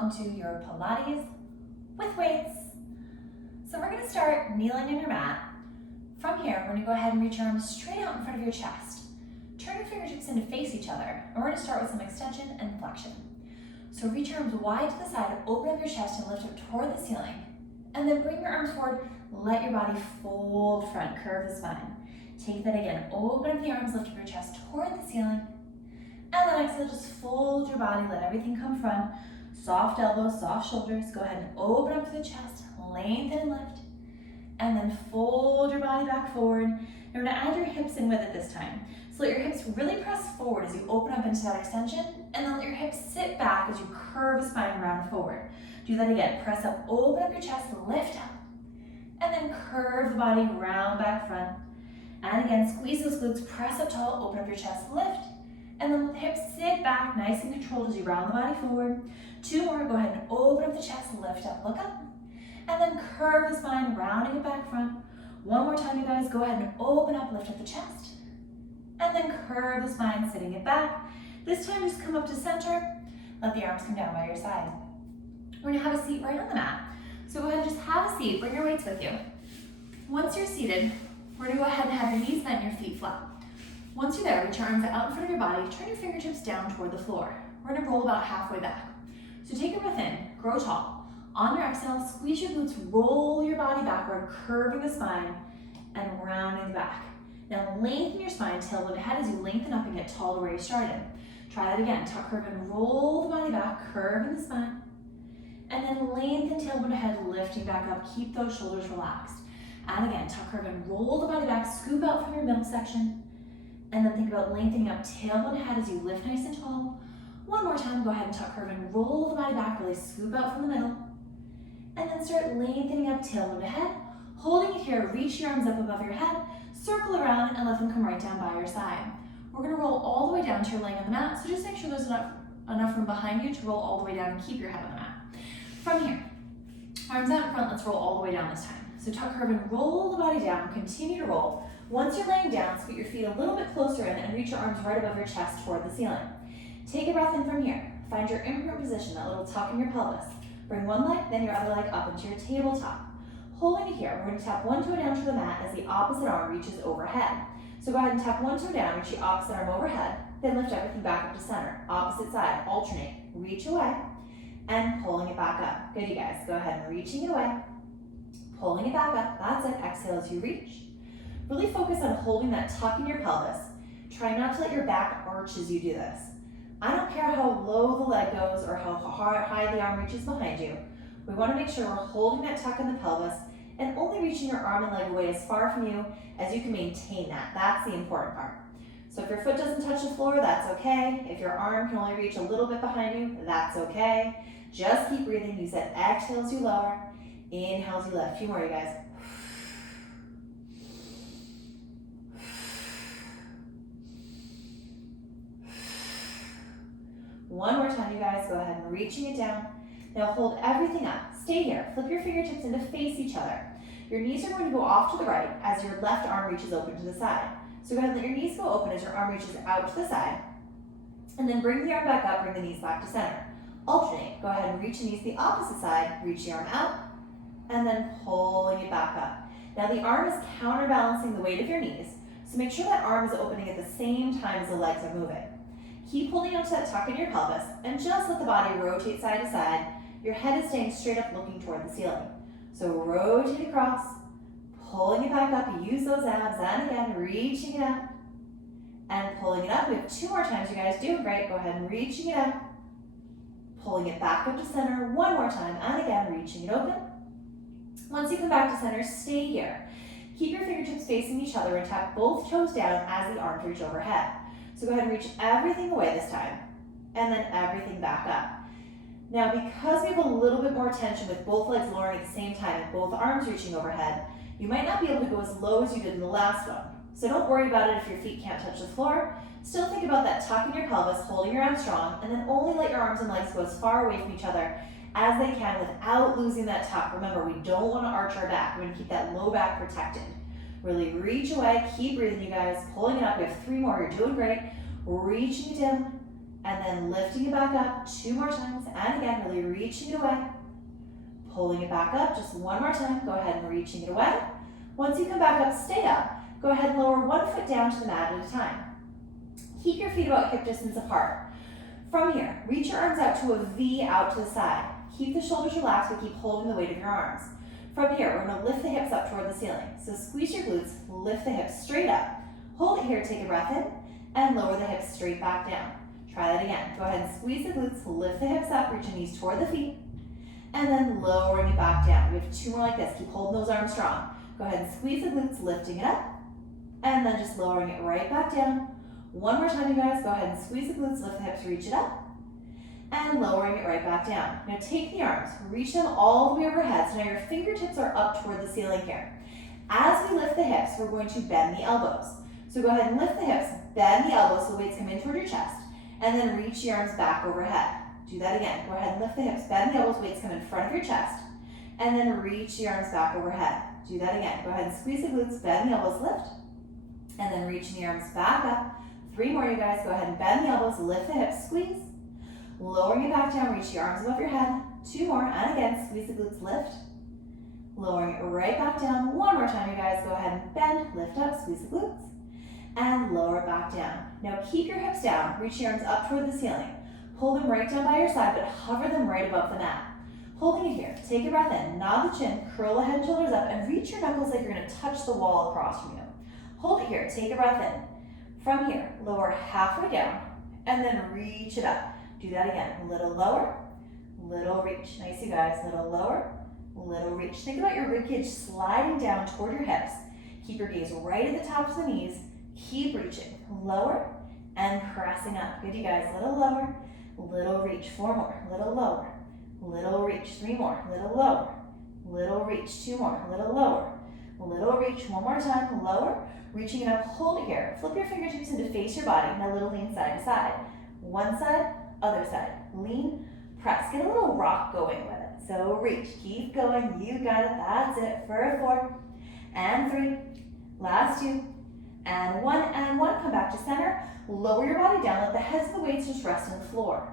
welcome to your Pilates with weights. So we're going to start kneeling on your mat. From here, we're going to go ahead and reach your arms straight out in front of your chest. Turn your fingertips in to face each other, and we're going to start with some extension and flexion. So reach your arms wide to the side, open up your chest and lift up toward the ceiling. And then bring your arms forward, let your body fold front, curve the spine. Take that again, open up the arms, lift up your chest toward the ceiling. And then exhale, just fold your body, let everything come front. Soft elbows, soft shoulders. Go ahead and open up to the chest, lengthen and lift. And then fold your body back forward. You're gonna add your hips in with it this time. So let your hips really press forward as you open up into that extension, and then let your hips sit back as you curve the spine round forward. Do that again, press up, open up your chest, lift up. And then curve the body round back front. And again, squeeze those glutes, press up tall, open up your chest, lift. And then let the hips sit back, nice and controlled as you round the body forward. Two more, go ahead and open up the chest, lift up, look up. And then curve the spine, rounding it back front. One more time, you guys, go ahead and open up, lift up the chest. And then curve the spine, sitting it back. This time, just come up to center. Let the arms come down by your side. We're gonna have a seat right on the mat. So go ahead and just have a seat, bring your weights with you. Once you're seated, we're gonna go ahead and have your knees bent and your feet flat. Once you're there, reach your arms out in front of your body, turn your fingertips down toward the floor. We're gonna roll about halfway back. So take a breath in, grow tall. On your exhale, squeeze your glutes, roll your body backward, curving the spine and rounding the back. Now lengthen your spine, tailbone ahead as you lengthen up and get tall to where you started. Try that again, tuck, curve, and roll the body back, curving the spine. And then lengthen tailbone ahead, lifting back up, keep those shoulders relaxed. And again, tuck, curve, and roll the body back, scoop out from your middle section. And then think about lengthening up tailbone ahead as you lift nice and tall. One more time, go ahead and tuck, curve, and roll the body back, really scoop out from the middle. And then start lengthening up tailbone ahead. Holding it here, reach your arms up above your head, circle around, and let them come right down by your side. We're gonna roll all the way down to your laying on the mat, so just make sure there's enough room behind you to roll all the way down and keep your head on the mat. From here, arms out in front, let's roll all the way down this time. So tuck, curve, and roll the body down, continue to roll. Once you're laying down, scoot your feet a little bit closer in and reach your arms right above your chest toward the ceiling. Take a breath in from here. Find your imprint position, that little tuck in your pelvis. Bring one leg, then your other leg up into your tabletop. Holding it here, we're going to tap one toe down to the mat as the opposite arm reaches overhead. So go ahead and tap one toe down, reach the opposite arm overhead, then lift everything back up to center. Opposite side, alternate, reach away, and pulling it back up. Good, you guys. Go ahead and reaching it away, pulling it back up. That's it. Exhale as you reach. Really focus on holding that tuck in your pelvis. Try not to let your back arch as you do this. I don't care how low the leg goes or how high the arm reaches behind you. We want to make sure we're holding that tuck in the pelvis and only reaching your arm and leg away as far from you as you can maintain that. That's the important part. So if your foot doesn't touch the floor, that's okay. If your arm can only reach a little bit behind you, that's okay. Just keep breathing. Use that exhale as you lower, inhale as you lift. A few more, you guys. One more time, you guys. Go ahead and reaching it down. Now hold everything up. Stay here. Flip your fingertips in to face each other. Your knees are going to go off to the right as your left arm reaches open to the side. So go ahead and let your knees go open as your arm reaches out to the side. And then bring the arm back up, bring the knees back to center. Alternate. Go ahead and reach the knees to the opposite side. Reach the arm out. And then pulling it back up. Now the arm is counterbalancing the weight of your knees. So make sure that arm is opening at the same time as the legs are moving. Keep holding onto that tuck in your pelvis and just let the body rotate side to side. Your head is staying straight up looking toward the ceiling. So rotate across, pulling it back up. Use those abs, and again, reaching it up and pulling it up. We have two more times, you guys. Doing great. Go ahead and reaching it up, pulling it back up to center. One more time, and again, reaching it open. Once you come back to center, stay here. Keep your fingertips facing each other and tap both toes down as the arms reach overhead. So go ahead and reach everything away this time, and then everything back up. Now, because we have a little bit more tension with both legs lowering at the same time and both arms reaching overhead, you might not be able to go as low as you did in the last one. So don't worry about it if your feet can't touch the floor. Still think about that tuck in your pelvis, holding your arms strong, and then only let your arms and legs go as far away from each other as they can without losing that tuck. Remember, we don't want to arch our back. We're going to keep that low back protected. Really reach away, keep breathing, you guys. Pulling it up, we have three more, you're doing great. Reaching it down, and then lifting it back up 2 more times, and again, really reaching it away. Pulling it back up, just 1 more time, go ahead and reaching it away. Once you come back up, stay up. Go ahead and lower 1 foot down to the mat at a time. Keep your feet about hip distance apart. From here, reach your arms out to a V out to the side. Keep the shoulders relaxed, but keep holding the weight of your arms. From here, we're gonna lift the hips up toward the ceiling. So squeeze your glutes, lift the hips straight up. Hold it here, take a breath in, and lower the hips straight back down. Try that again. Go ahead and squeeze the glutes, lift the hips up, reach your knees toward the feet, and then lowering it back down. We have 2 more like this. Keep holding those arms strong. Go ahead and squeeze the glutes, lifting it up, and then just lowering it right back down. 1 more time, you guys. Go ahead and squeeze the glutes, lift the hips, reach it up, and lowering it right back down. Now take the arms, reach them all the way overhead. So now your fingertips are up toward the ceiling here. As we lift the hips, we're going to bend the elbows. So go ahead and lift the hips, bend the elbows so the weights come in toward your chest, and then reach the arms back overhead. Do that again. Go ahead and lift the hips, bend the elbows, weights come in front of your chest, and then reach the arms back overhead. Do that again. Go ahead and squeeze the glutes, bend the elbows, lift, and then reaching the arms back up. 3 more, you guys. Go ahead and bend the elbows, lift the hips, squeeze. Lowering it back down, reach your arms above your head. 2 more, and again, squeeze the glutes, lift. Lowering it right back down. 1 more time, you guys. Go ahead and bend, lift up, squeeze the glutes, and lower it back down. Now keep your hips down, reach your arms up toward the ceiling. Pull them right down by your side, but hover them right above the mat. Holding it here, take a breath in, nod the chin, curl the head and shoulders up, and reach your knuckles like you're gonna touch the wall across from you. Hold it here, take a breath in. From here, lower halfway down, and then reach it up. Do that again, little lower, little reach. Nice, you guys, little lower, little reach. Think about your ribcage sliding down toward your hips. Keep your gaze right at the tops of the knees. Keep reaching, lower, and pressing up. Good, you guys, little lower, little reach. 4 more, little lower, little reach. 3 more, little lower, little reach. 2 more, little lower, little reach. 1 more time, lower, reaching it up, hold it here. Flip your fingertips into face your body, and a little lean side to side. 1 side, other side, lean, press. Get a little rock going with it. So reach, keep going, you got it, that's it. For 4, and 3, last 2, and 1, and 1. Come back to center, lower your body down, let the heads of the weights just rest on the floor.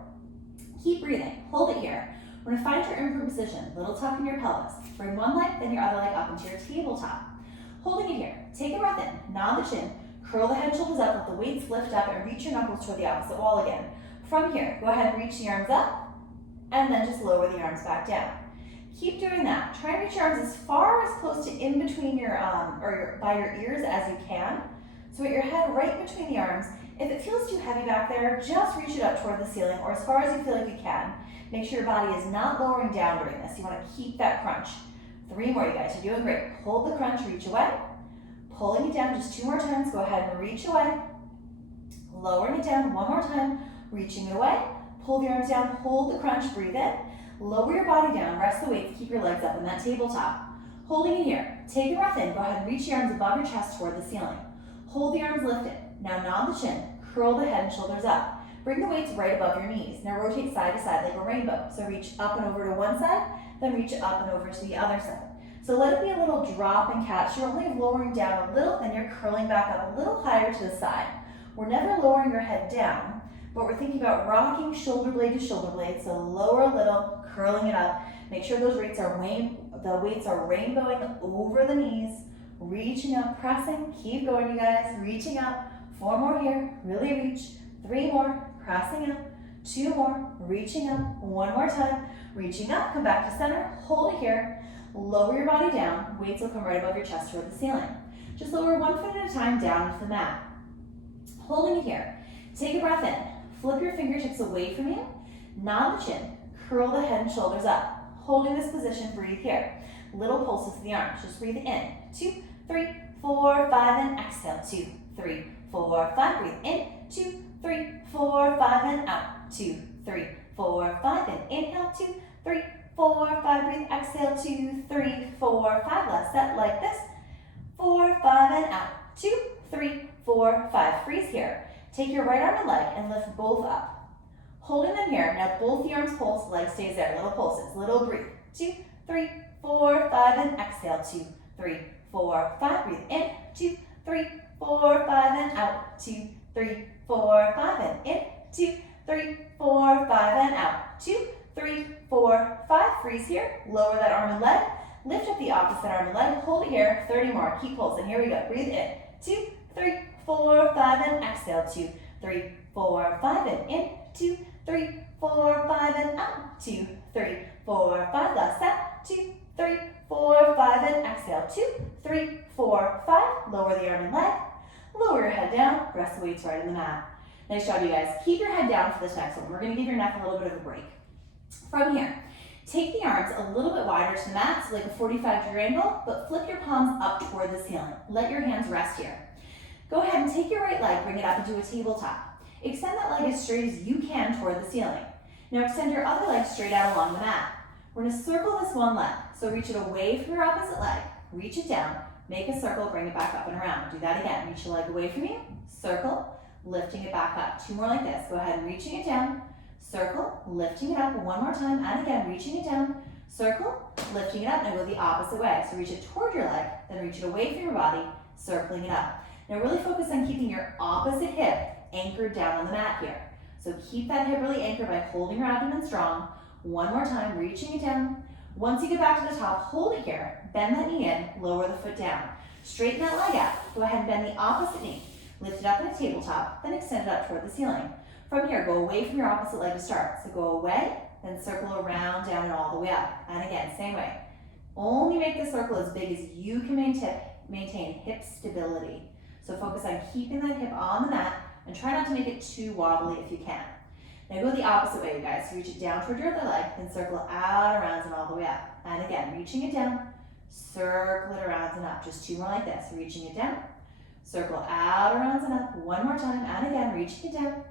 Keep breathing, hold it here. We're gonna find your improved position, little tuck in your pelvis. Bring one leg, then your other leg up into your tabletop. Holding it here, take a breath in, nod the chin, curl the head and shoulders up, let the weights lift up, and reach your knuckles toward the opposite wall again. From here, go ahead and reach the arms up, and then just lower the arms back down. Keep doing that. Try and reach your arms as far as close to in between your, by your ears as you can. So with your head right between the arms. If it feels too heavy back there, just reach it up toward the ceiling, or as far as you feel like you can. Make sure your body is not lowering down during this. You want to keep that crunch. 3 more, you guys. You're doing great. Hold the crunch, reach away. Pulling it down just 2 more times. Go ahead and reach away. Lowering it down 1 more time. Reaching it away. Pull the arms down. Hold the crunch. Breathe in. Lower your body down. Rest the weights. Keep your legs up in that tabletop. Holding it here. Take a breath in. Go ahead and reach your arms above your chest toward the ceiling. Hold the arms lifted. Now nod the chin. Curl the head and shoulders up. Bring the weights right above your knees. Now rotate side to side like a rainbow. So reach up and over to one side, then reach up and over to the other side. So let it be a little drop and catch. You're only lowering down a little, then you're curling back up a little higher to the side. We're never lowering your head down, but we're thinking about rocking shoulder blade to shoulder blade. So lower a little, curling it up. Make sure those weights are rainbowing over the knees. Reaching up, pressing. Keep going, you guys. Reaching up. 4 more here. Really reach. 3 more. Pressing up. 2 more. Reaching up. 1 more time. Reaching up. Come back to center. Hold it here. Lower your body down. Weights will come right above your chest toward the ceiling. Just lower 1 foot at a time down into the mat. Holding it here. Take a breath in. Flip your fingertips away from you. Nod the chin. Curl the head and shoulders up. Holding this position, breathe here. Little pulses to the arms. Just breathe in. 2, 3, 4, 5, and exhale. 2, 3, 4, 5. Breathe in. 2, 3, 4, 5, and out. 2, 3, 4, 5, and inhale. 2, 3, 4, 5. Breathe. Exhale. 2, 3, 4, 5. Last set like this. 4, 5, and out. 2, 3, 4, 5. Freeze here. Take your right arm and leg and lift both up. Holding them here. Now both the arms pulse. Leg stays there. Little pulses. Little breathe. 2, 3, 4, 5, and exhale. 2, 3, 4, 5. Breathe in. 2, 3, 4, 5, and out. 2, 3, 4, 5, and in. 2, 3, 4, 5, and out. 2, 3, 4, 5. Freeze here. Lower that arm and leg. Lift up the opposite arm and leg. Hold it here. 30 more. Keep pulsing. Here we go. Breathe in. 2, 3, 4, 5, and exhale. 2, 3, 4, 5, and in. 2, 3, 4, 5, and out. 2, 3, 4, 5. Last set. 2, 3, 4, 5, and exhale. 2, 3, 4, 5. Lower the arm and leg. Lower your head down. Rest the weights right on the mat. Nice job, you guys. Keep your head down for this next one. We're going to give your neck a little bit of a break. From here, take the arms a little bit wider to the mat, so like a 45-degree angle, but flip your palms up toward the ceiling. Let your hands rest here. Go ahead and take your right leg, bring it up into a tabletop. Extend that leg as straight as you can toward the ceiling. Now extend your other leg straight out along the mat. We're going to circle this one leg. So reach it away from your opposite leg, reach it down, make a circle, bring it back up and around. Do that again. Reach your leg away from you, circle, lifting it back up. 2 more like this. Go ahead and reaching it down, circle, lifting it up. 1 more time, and again, reaching it down, circle, lifting it up. Now go the opposite way. So reach it toward your leg, then reach it away from your body, circling it up. Now really focus on keeping your opposite hip anchored down on the mat here. So keep that hip really anchored by holding your abdomen strong. 1 more time, reaching it down. Once you get back to the top, hold it here. Bend that knee in, lower the foot down. Straighten that leg out. Go ahead and bend the opposite knee. Lift it up in a tabletop, then extend it up toward the ceiling. From here, go away from your opposite leg to start. So go away, then circle around, down, and all the way up. And again, same way. Only make the circle as big as you can maintain hip stability. So focus on keeping that hip on the mat and try not to make it too wobbly if you can. Now go the opposite way, you guys. So reach it down toward your other leg, then circle out, around, and all the way up. And again, reaching it down, circle it around and up. Just 2 more like this. Reaching it down, circle out, around, and up. 1 more time, and again, reaching it down,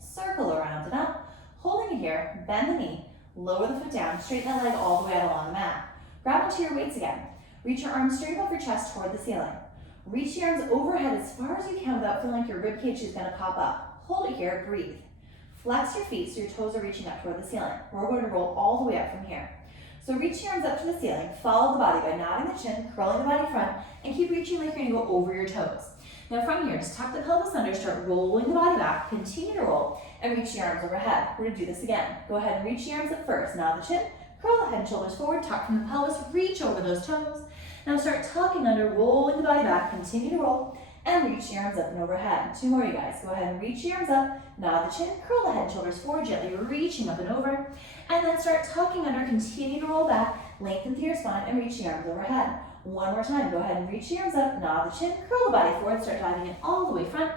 circle around and up. Holding it here, bend the knee, lower the foot down, straighten that leg all the way out along the mat. Grab onto your weights again. Reach your arms straight above your chest toward the ceiling. Reach your arms overhead as far as you can without feeling like your ribcage is going to pop up. Hold it here, breathe. Flex your feet so your toes are reaching up toward the ceiling. We're going to roll all the way up from here. So reach your arms up to the ceiling, follow the body by nodding the chin, curling the body front, and keep reaching like you're going to go over your toes. Now from here, just tuck the pelvis under, start rolling the body back, continue to roll, and reach your arms overhead. We're going to do this again. Go ahead and reach your arms up first, nod the chin, curl the head and shoulders forward, tuck from the pelvis, reach over those toes. Now start tucking under, rolling the body back, continue to roll, and reach your arms up and overhead. 2 more, you guys. Go ahead and reach your arms up, nod the chin, curl the head and shoulders forward, gently reaching up and over, and then start tucking under, continue to roll back, lengthen through your spine, and reach your arms overhead. 1 more time. Go ahead and reach your arms up, nod the chin, curl the body forward, start diving in all the way front,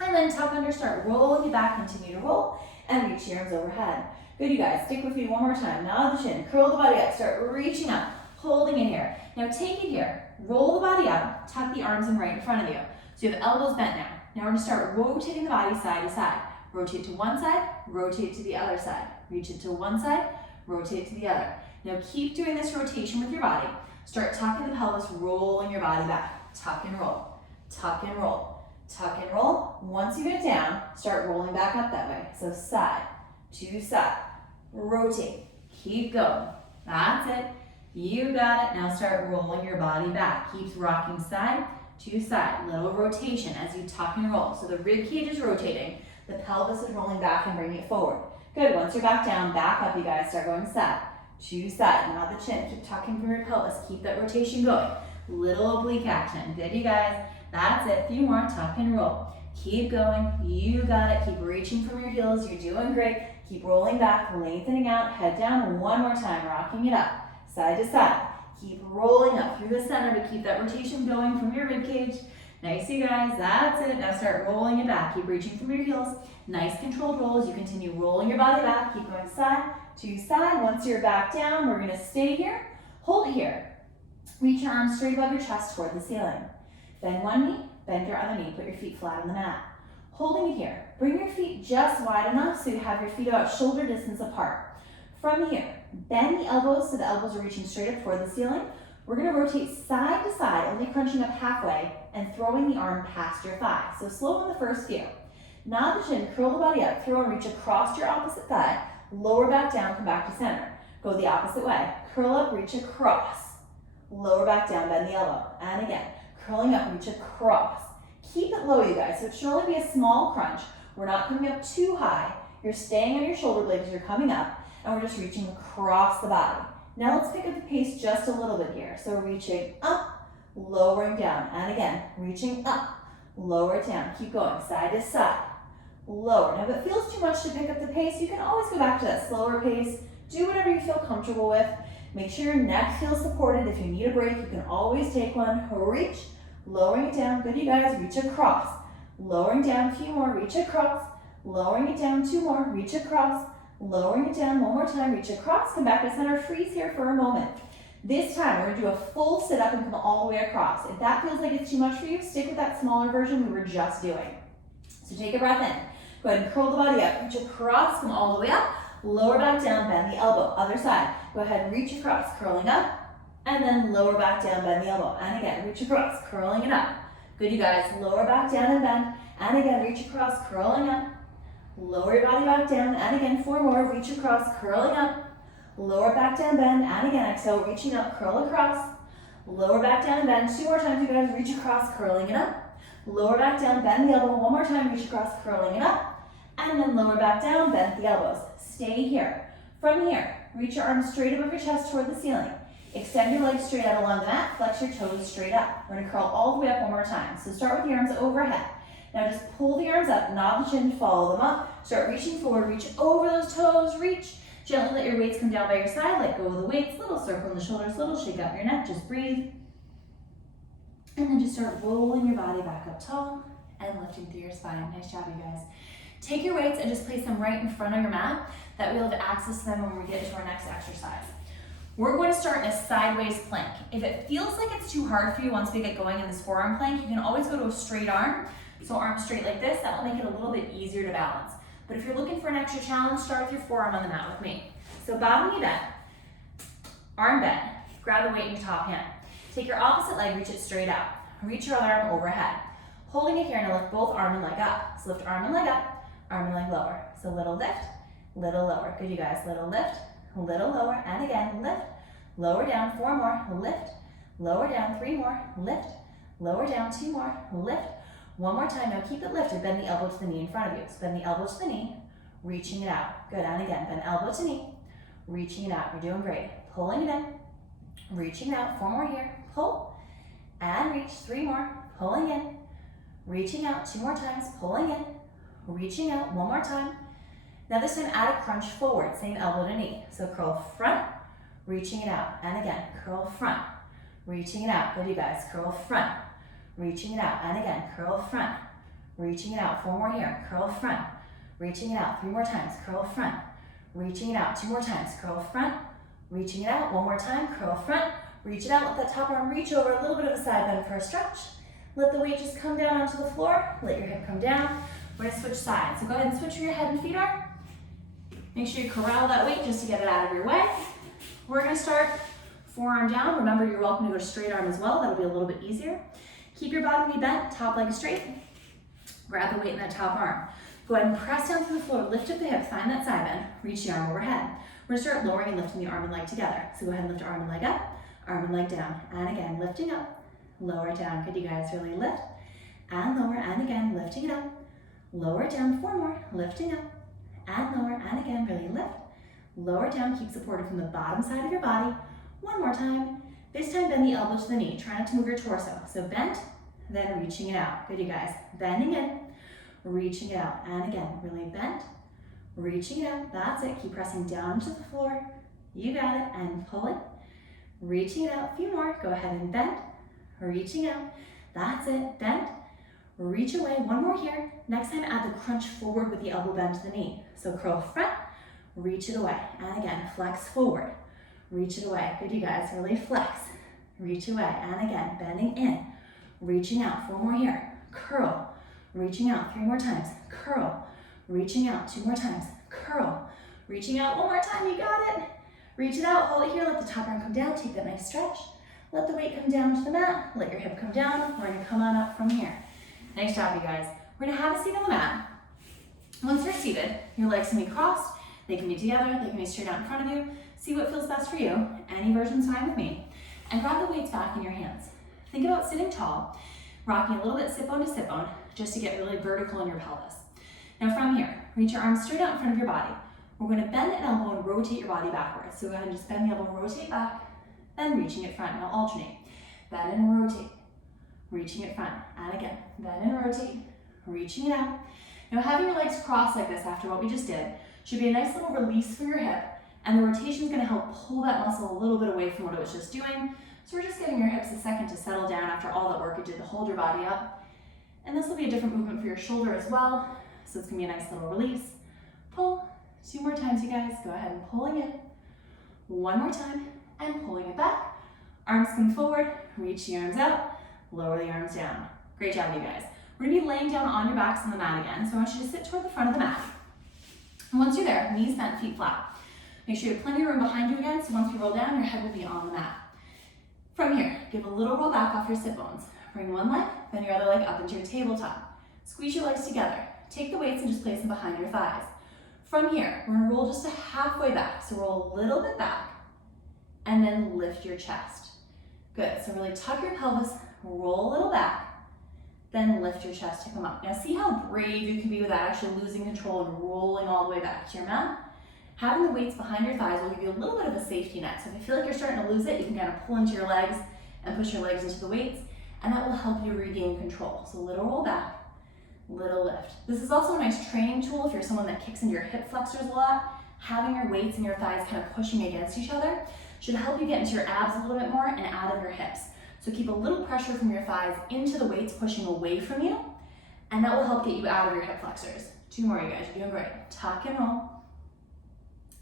and then tuck under, start rolling it back, continue to roll, and reach your arms overhead. Good, you guys. Stick with me 1 more time. Nod the chin, curl the body up, start reaching up, holding it here. Now take it here, roll the body up, tuck the arms in right in front of you. So you have elbows bent now. Now we're going to start rotating the body side to side. Rotate to one side, rotate to the other side. Reach it to one side, rotate to the other. Now keep doing this rotation with your body. Start tucking the pelvis, rolling your body back. Tuck and roll, tuck and roll, tuck and roll. Once you get down, start rolling back up that way. So side to side, rotate, keep going. That's it. You got it. Now start rolling your body back. Keeps rocking side to side. Little rotation as you tuck and roll. So the rib cage is rotating. The pelvis is rolling back and bringing it forward. Good. Once you're back down, back up, you guys. Start going side to side. Nod the chin. Keep tucking from your pelvis. Keep that rotation going. Little oblique action. Good, you guys. That's it. A few more. Tuck and roll. Keep going. You got it. Keep reaching from your heels. You're doing great. Keep rolling back, lengthening out. Head down. 1 more time. Rocking it up. Side to side. Keep rolling up through the center to keep that rotation going from your rib cage. Nice, you guys. That's it. Now start rolling it back. Keep reaching from your heels. Nice controlled roll as you continue rolling your body back. Keep going side to side. Once you're back down, we're going to stay here. Hold it here. Reach your arms straight above your chest toward the ceiling. Bend one knee, bend your other knee. Put your feet flat on the mat. Holding it here. Bring your feet just wide enough so you have your feet about shoulder distance apart. From here, bend the elbows so the elbows are reaching straight up toward the ceiling. We're going to rotate side to side, only crunching up halfway and throwing the arm past your thigh. So slow on the first few. Nod the chin, curl the body up, throw and reach across your opposite thigh, lower back down, come back to center. Go the opposite way. Curl up, reach across. Lower back down, bend the elbow. And again, curling up, reach across. Keep it low, you guys, so it should only be a small crunch. We're not coming up too high. You're staying on your shoulder blades, you're coming up, and we're just reaching across the body. Now let's pick up the pace just a little bit here. So reaching up, lowering down, and again, reaching up, lower it down. Keep going, side to side, lower. Now if it feels too much to pick up the pace, you can always go back to that slower pace. Do whatever you feel comfortable with. Make sure your neck feels supported. If you need a break, you can always take one. Reach, lowering it down. Good, you guys, reach across. Lowering down, a few more, reach across. Lowering it down, 2 more, reach across. Lowering it down, 1 more time, reach across. Come back to center, freeze here for a moment. This time, we're gonna do a full sit-up and come all the way across. If that feels like it's too much for you, stick with that smaller version we were just doing. So take a breath in. Go ahead and curl the body up, reach across, come all the way up. Lower back down, bend the elbow. Other side. Go ahead and reach across, curling up, and then lower back down, bend the elbow. And again, reach across, curling it up. Good, you guys. Lower back down and bend. And again, reach across, curling up. Lower your body back down. And again, 4 more. Reach across, curling up. Lower back down, bend. And again, exhale, reaching up, curl across. Lower back down and bend. 2 more times, you guys. Reach across, curling it up. Lower back down, bend the elbow. 1 more time, reach across, curling it up. And then lower back down, bend the elbows. Stay here. From here, reach your arms straight above your chest toward the ceiling. Extend your legs straight out along the mat, flex your toes straight up. We're gonna curl all the way up 1 more time. So start with the arms overhead. Now just pull the arms up, nod the chin, follow them up. Start reaching forward, reach over those toes, reach. Gently let your weights come down by your side, let go of the weights, little circle in the shoulders, little shake out your neck, just breathe. And then just start rolling your body back up tall and lifting through your spine. Nice job, you guys. Take your weights and just place them right in front of your mat. That we'll have access to them when we get into our next exercise. We're going to start in a sideways plank. If it feels like it's too hard for you once we get going in this forearm plank, you can always go to a straight arm. So arm straight like this, that will make it a little bit easier to balance. But if you're looking for an extra challenge, start with your forearm on the mat with me. So bottom knee bend, arm bend, grab the weight in your top hand. Take your opposite leg, reach it straight out. Reach your other arm overhead. Holding it here, now lift both arm and leg up. So lift arm and leg up, arm and leg lower. So little lift, little lower. Good, you guys, little lift, little lower, and again, lift, lower down, 4 more, lift, lower down, 3 more, lift, lower down, 2 more, lift. 1 more time, now keep it lifted, bend the elbow to the knee in front of you. So bend the elbow to the knee, reaching it out. Good, and again, bend elbow to knee, reaching it out. You're doing great. Pulling it in, reaching it out, 4 more here, pull, and reach, 3 more, pulling in, reaching out, 2 more times, pulling in, reaching out, 1 more time. Now this time add a crunch forward, same elbow to knee. So curl front, reaching it out, and again, curl front, reaching it out. Good, you guys, curl front, reaching it out, and again, curl front, reaching it out. 4 more here, curl front, reaching it out. 3 more times, curl front, reaching it out. 2 more times, curl front, reaching it out. 1 more time, curl front, reach it out. Let that top arm reach over, a little bit of a side bend for a stretch. Let the weight just come down onto the floor. Let your hip come down. We're gonna switch sides. So go ahead and switch where your head and feet are. Make sure you corral that weight just to get it out of your way. We're gonna start forearm down. Remember, you're welcome to go to straight arm as well. That'll be a little bit easier. Keep your bottom knee bent, top leg straight. Grab the weight in that top arm. Go ahead and press down to the floor, lift up the hip, find that side bend, reach the arm overhead. We're gonna start lowering and lifting the arm and leg together. So go ahead and lift arm and leg up, arm and leg down. And again, lifting up, lower it down. Good, you guys, really lift and lower, and again, lifting it up, lower it down. 4 more, lifting up, and lower, and again, really lift, lower it down, keep supported from the bottom side of your body. 1 more time. This time, bend the elbow to the knee. Try not to move your torso. So bent, then reaching it out. Good, you guys. Bending in, reaching it out. And again, really bent, reaching it out. That's it. Keep pressing down to the floor. You got it. And pulling, reaching it out. A few more. Go ahead and bend, reaching out. That's it. Bend, reach away. 1 more here. Next time, add the crunch forward with the elbow bend to the knee. So curl front, reach it away. And again, flex forward, reach it away. Good, you guys, really flex, reach away. And again, bending in, reaching out. 4 more here, curl, reaching out. 3 more times, curl, reaching out. 2 more times, curl, reaching out. 1 more time, you got it. Reach it out, hold it here, let the top arm come down, take that nice stretch. Let the weight come down to the mat, let your hip come down. We're gonna come on up from here. Nice job, you guys. We're gonna have a seat on the mat. Once you're seated, your legs can be crossed, they can be together, they can be straight out in front of you. See what feels best for you. Any version's fine with me. And grab the weights back in your hands. Think about sitting tall, rocking a little bit sit bone to sit bone, just to get really vertical in your pelvis. Now from here, reach your arms straight out in front of your body. We're going to bend an elbow and rotate your body backwards. So go ahead and just bend the elbow, rotate back, then reaching it front. Now alternate. Bend and rotate, reaching it front. And again, bend and rotate, reaching it out. Now having your legs crossed like this after what we just did should be a nice little release for your hip, and the rotation is going to help pull that muscle a little bit away from what it was just doing. So we're just giving your hips a second to settle down after all that work you did to hold your body up. And this will be a different movement for your shoulder as well. So it's going to be a nice little release. Pull. 2 more times, you guys. Go ahead and pulling in. 1 more time and pulling it back. Arms come forward, reach the arms out, lower the arms down. Great job, you guys. We're going to be laying down on your backs on the mat again. So I want you to sit toward the front of the mat. And once you're there, knees bent, feet flat. Make sure you have plenty of room behind you again. So once you roll down, your head will be on the mat. From here, give a little roll back off your sit bones. Bring one leg, then your other leg up into your tabletop. Squeeze your legs together. Take the weights and just place them behind your thighs. From here, we're gonna roll just a halfway back. So roll a little bit back and then lift your chest. Good, so really tuck your pelvis, roll a little back, then lift your chest to come up. Now see how brave you can be without actually losing control and rolling all the way back to your mat? Having the weights behind your thighs will give you a little bit of a safety net. So if you feel like you're starting to lose it, you can kind of pull into your legs and push your legs into the weights, and that will help you regain control. So little roll back, little lift. This is also a nice training tool if you're someone that kicks into your hip flexors a lot. Having your weights and your thighs kind of pushing against each other should help you get into your abs a little bit more and out of your hips. So keep a little pressure from your thighs into the weights pushing away from you, and that will help get you out of your hip flexors. 2 more, you guys, you're doing great. Tuck and roll.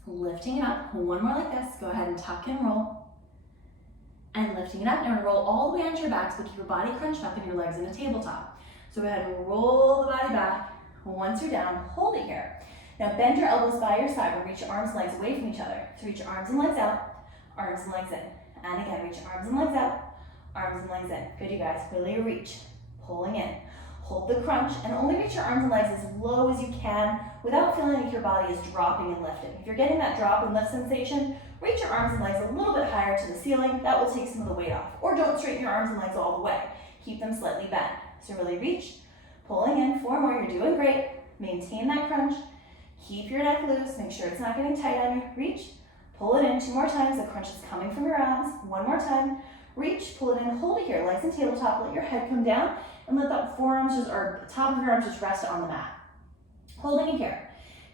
Lifting it up, 1 more like this. Go ahead and tuck and roll. And lifting it up. Now roll all the way onto your backs, but keep your body crunched up and your legs in a tabletop. So go ahead and roll the body back. Once you're down, hold it here. Now bend your elbows by your side or reach your arms and legs away from each other. So reach your arms and legs out, arms and legs in. And again, reach your arms and legs out, arms and legs in. Good, you guys. Really reach, pulling in. Hold the crunch and only reach your arms and legs as low as you can without feeling like your body is dropping and lifting. If you're getting that drop and lift sensation, reach your arms and legs a little bit higher to the ceiling. That will take some of the weight off. Or don't straighten your arms and legs all the way. Keep them slightly bent. So really reach, pulling in. 4 more, you're doing great. Maintain that crunch. Keep your neck loose. Make sure it's not getting tight on you. Reach, pull it in. 2 more times. The crunch is coming from your abs. 1 more time. Reach, pull it in, hold it here. Legs and tabletop. Let your head come down and let the forearms just, or top of your arms just rest on the mat. Holding it here.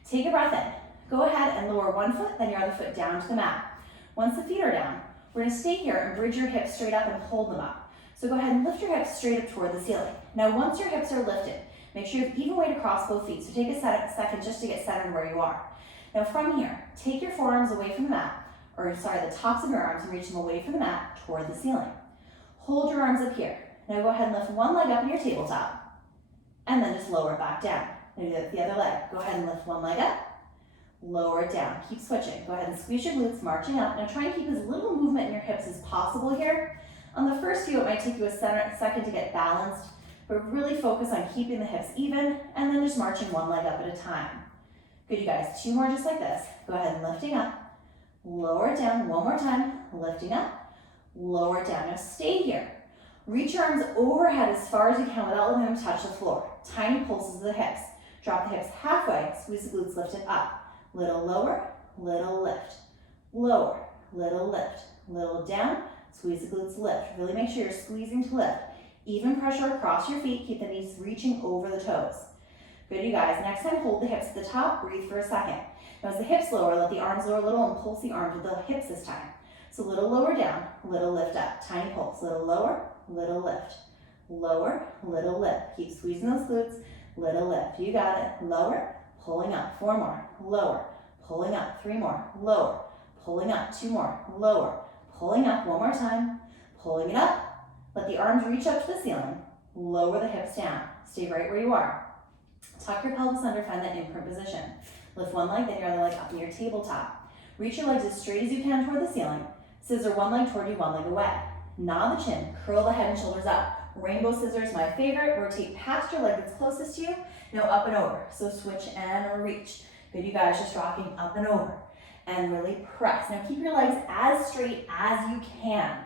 Take a breath in. Go ahead and lower 1 foot, then your other foot down to the mat. Once the feet are down, we're going to stay here and bridge your hips straight up and hold them up. So go ahead and lift your hips straight up toward the ceiling. Now once your hips are lifted, make sure you have even weight across both feet. So take a second just to get centered where you are. Now from here, take your forearms away from the mat, or sorry, the tops of your arms, and reach them away from the mat toward the ceiling. Hold your arms up here. Now go ahead and lift 1 leg up in your tabletop, and then just lower it back down. Now do that with the other leg. Go ahead and lift 1 leg up, lower it down. Keep switching. Go ahead and squeeze your glutes, marching up. Now try and keep as little movement in your hips as possible here. On the first few, it might take you a second to get balanced, but really focus on keeping the hips even, and then just marching 1 leg up at a time. Good, you guys. 2 more just like this. Go ahead and lifting up, lower it down. 1 more time, lifting up, lower it down. Now stay here. Reach your arms overhead as far as you can without letting them touch the floor. Tiny pulses of the hips. Drop the hips halfway, squeeze the glutes, lift it up. Little lower, little lift. Lower, little lift. Little down, squeeze the glutes, lift. Really make sure you're squeezing to lift. Even pressure across your feet, keep the knees reaching over the toes. Good, you guys. Next time, hold the hips at the top, breathe for a second. Now as the hips lower, let the arms lower a little and pulse the arms with the hips this time. So little lower down, little lift up. Tiny pulse, little lower, little lift. Lower, little lift. Keep squeezing those glutes, little lift. You got it. Lower, pulling up. 4 more. Lower, pulling up. 3 more. Lower, pulling up. 2 more. Lower, pulling up. 1 more time. Pulling it up. Let the arms reach up to the ceiling. Lower the hips down. Stay right where you are. Tuck your pelvis under, find that imprint position. Lift 1 leg, then your other leg up in your tabletop. Reach your legs as straight as you can toward the ceiling. Scissor 1 leg toward you, 1 leg away. Nod the chin, curl the head and shoulders up. Rainbow scissors, my favorite. Rotate past your leg that's closest to you. Now up and over. So switch and reach. Good, you guys, just rocking up and over. And really press. Now keep your legs as straight as you can.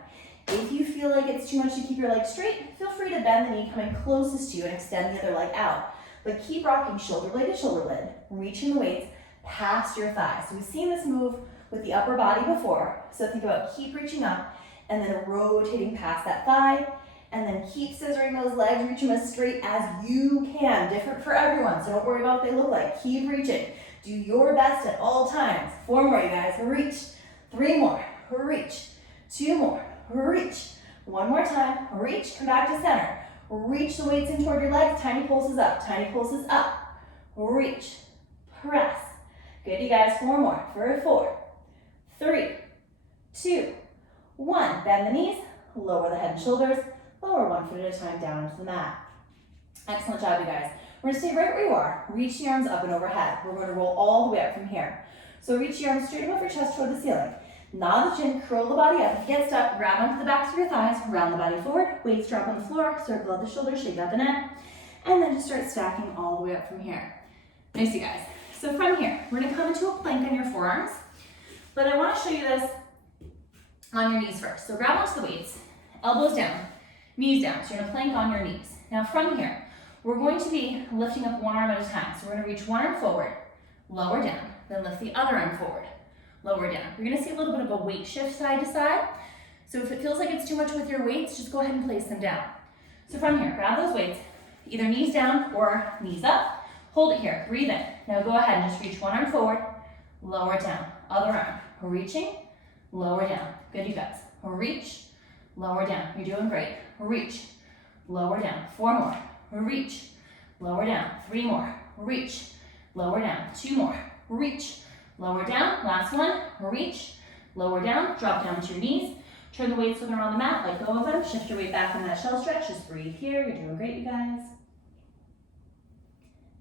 If you feel like it's too much to keep your legs straight, feel free to bend the knee coming closest to you and extend the other leg out. but keep rocking shoulder blade to shoulder blade, reaching the weights past your thighs. So we've seen this move with the upper body before, so think about keep reaching up and then rotating past that thigh, and then keep scissoring those legs, reach them as straight as you can. Different for everyone, so don't worry about what they look like. Keep reaching. Do your best at all times. 4 more, you guys. Reach. 3 more. Reach. 2 more. Reach. 1 more time. Reach. Come back to center. Reach the weights in toward your legs. Tiny pulses up. Tiny pulses up. Reach. Press. Good, you guys. 4 more. For 4, 3, 2, 1. Bend the knees. Lower the head and shoulders. Lower 1 foot at a time down into the mat. Excellent job, you guys. We're going to stay right where you are. Reach the arms up and overhead. We're going to roll all the way up from here. So reach your arms straight above your chest toward the ceiling. Nod the chin, curl the body up. If you get stuck, grab onto the backs of your thighs, round the body forward, weights drop on the floor, circle out the shoulders, shake out the neck, and then just start stacking all the way up from here. Nice, you guys. So from here, we're going to come into a plank on your forearms, but I want to show you this on your knees first. So grab onto the weights, elbows down, knees down. So you're going to plank on your knees. Now from here, we're going to be lifting up one arm at a time. So we're going to reach one arm forward, lower down, then lift the other arm forward, lower down. You're going to see a little bit of a weight shift side to side. So if it feels like it's too much with your weights, just go ahead and place them down. So from here, grab those weights, either knees down or knees up. Hold it here, breathe in. Now go ahead and just reach one arm forward, lower down, other arm. Reaching, lower down. Good, you guys. Reach, lower down. You're doing great. Reach, lower down. 4 more. Reach, lower down. 3 more. Reach, lower down. 2 more. Reach, lower down. Last one. Reach, lower down. Drop down to your knees. Turn the weights so they're on the mat. Let go of them. Shift your weight back in that shell stretch. Just breathe here. You're doing great, you guys.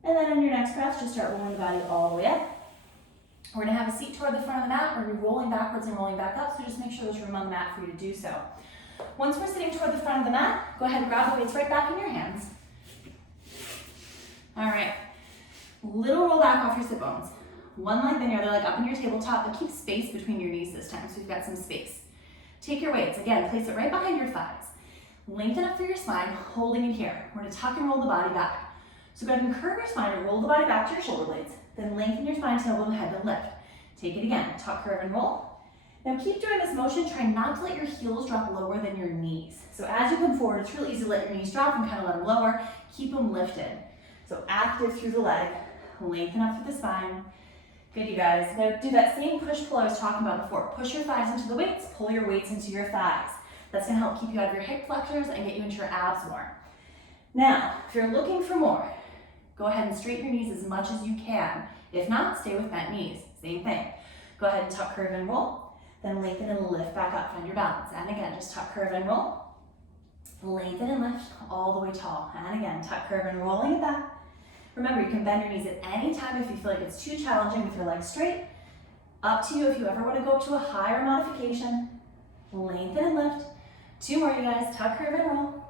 And then on your next breath, just start rolling the body all the way up. We're going to have a seat toward the front of the mat. We're going to be rolling backwards and rolling back up, so just make sure there's room on the mat for you to do so. Once we're sitting toward the front of the mat, go ahead and grab the weights right back in your hands. All right, little roll back off your sit bones. One leg, then your other leg up in your tabletop, but keep space between your knees this time, so you've got some space. Take your weights, again, place it right behind your thighs. Lengthen up through your spine, holding it here. We're going to tuck and roll the body back. So go ahead and curve your spine and roll the body back to your shoulder blades. Then lengthen your spine, tailbone, and head to lift. Take it again, tuck, curve, and roll. Now keep doing this motion, try not to let your heels drop lower than your knees. So as you come forward, it's really easy to let your knees drop and kind of let them lower. Keep them lifted. So active through the leg, lengthen up through the spine. Good, you guys. Now do that same push-pull I was talking about before. Push your thighs into the weights, pull your weights into your thighs. That's gonna help keep you out of your hip flexors and get you into your abs more. Now, if you're looking for more, go ahead and straighten your knees as much as you can. If not, stay with bent knees. Same thing. Go ahead and tuck, curve, and roll. Then lengthen and lift back up, find your balance. And again, just tuck, curve, and roll. Lengthen and lift all the way tall. And again, tuck, curve, and rolling it back. Remember, you can bend your knees at any time if you feel like it's too challenging with your legs straight. Up to you if you ever want to go up to a higher modification. Lengthen and lift. 2 more, you guys. Tuck, curve, and roll.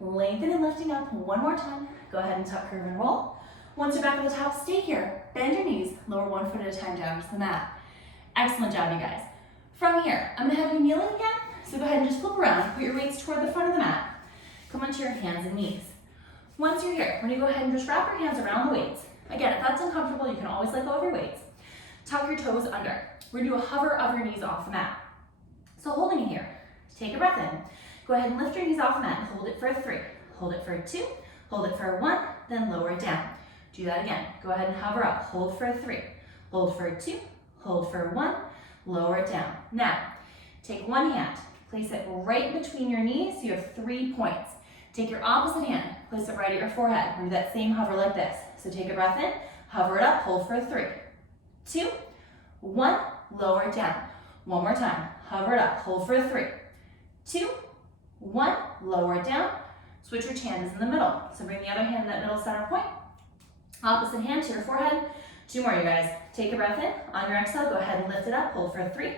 Lengthen and lifting up. 1 more time. Go ahead and tuck, curve, and roll. Once you're back at the top, stay here. Bend your knees. Lower 1 foot at a time down to the mat. Excellent job, you guys. From here, I'm going to have you kneeling again. So go ahead and just flip around. Put your weights toward the front of the mat. Come onto your hands and knees. Once you're here, we're going to go ahead and just wrap your hands around the weights. Again, if that's uncomfortable, you can always let go of your weights. Tuck your toes under. We're going to do a hover of your knees off the mat. So holding it here, take a breath in. Go ahead and lift your knees off the mat and hold it for 3. Hold it for 2. Hold it for 1. Then lower it down. Do that again. Go ahead and hover up. Hold for 3. Hold for 2. Hold for 1. Lower it down. Now, take one hand. Place it right between your knees so you have 3 points. Take your opposite hand. Place it right at your forehead. Do that same hover like this. So take a breath in. Hover it up. Hold for 3. 2. 1. Lower it down. 1 more time. Hover it up. Hold for 3. 2. 1. Lower it down. Switch your hands in the middle. So bring the other hand to that middle center point. Opposite hand to your forehead. 2 more, you guys. Take a breath in. On your exhale, go ahead and lift it up. Hold for 3,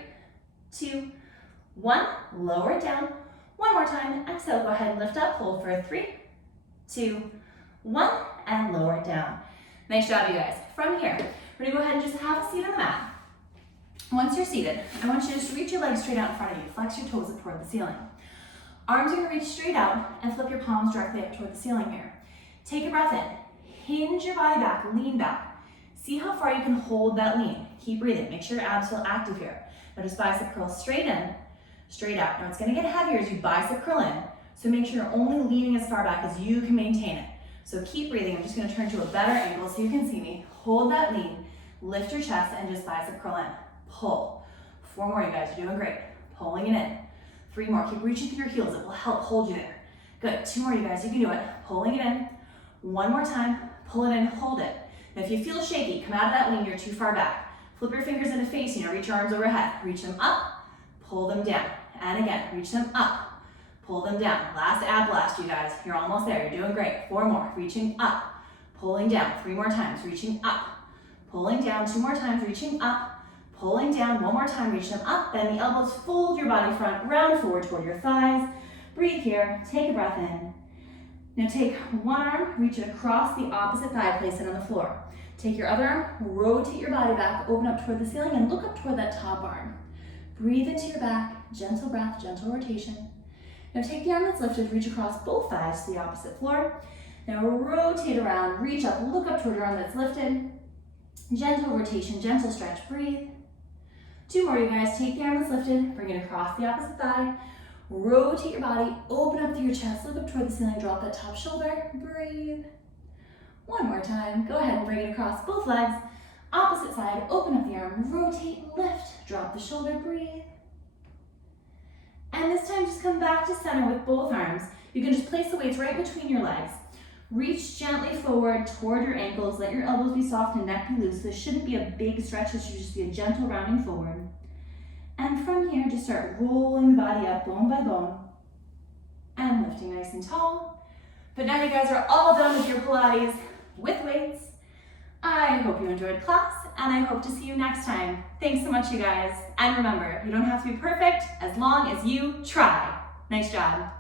2, 1. Lower it down. 1 more time. Exhale, go ahead and lift up. Hold for 3, 2, 1. And lower it down. Nice job, you guys. From here, we're going to go ahead and just have a seat on the mat. Once you're seated, I want you to just reach your legs straight out in front of you. Flex your toes up toward the ceiling. Arms are going to reach straight out and flip your palms directly up toward the ceiling here. Take a breath in. hinge your body back, lean back. See how far you can hold that lean. Keep breathing. Make sure your abs feel active here. Now just bicep curl straight in, straight out. Now it's gonna get heavier as you bicep curl in, so make sure you're only leaning as far back as you can maintain it. So keep breathing. I'm just gonna turn to a better angle so you can see me. Hold that lean, lift your chest, and just bicep curl in. Pull. 4 more, you guys, you're doing great. Pulling it in. 3 more, keep reaching through your heels. It will help hold you there. Good, 2 more, you guys, you can do it. Pulling it in. 1 more time, pull it in, hold it. Now if you feel shaky, come out of that lean, you're too far back. Flip your fingers into facing, reach your arms overhead. Reach them up, pull them down. And again, reach them up, pull them down. Last ab blast, you guys. You're almost there, you're doing great. 4 more, reaching up, pulling down. 3 more times, reaching up, pulling down. 2 more times, reaching up, pulling down. 1 more time, reach them up. Bend the elbows, fold your body front, round forward toward your thighs. Breathe here, take a breath in. Now take one arm, reach it across the opposite thigh, place it on the floor. Take your other arm, rotate your body back, open up toward the ceiling, and look up toward that top arm. Breathe into your back, gentle breath, gentle rotation. Now take the arm that's lifted, reach across both thighs to the opposite floor. Now rotate around, reach up, look up toward your arm that's lifted. Gentle rotation, gentle stretch, breathe. 2 more, you guys. Take the arm that's lifted, bring it across the opposite thigh. Rotate your body, open up through your chest, look up toward the ceiling, drop that top shoulder, breathe. 1 more time, go ahead and bring it across both legs. Opposite side, open up the arm, rotate, lift, drop the shoulder, breathe. And this time just come back to center with both arms. You can just place the weights right between your legs. Reach gently forward toward your ankles, let your elbows be soft and neck be loose. This shouldn't be a big stretch, this should just be a gentle rounding forward. And from here, just start rolling the body up bone by bone and lifting nice and tall. But now you guys are all done with your Pilates with weights. I hope you enjoyed class, and I hope to see you next time. Thanks so much, you guys. And remember, you don't have to be perfect as long as you try. Nice job.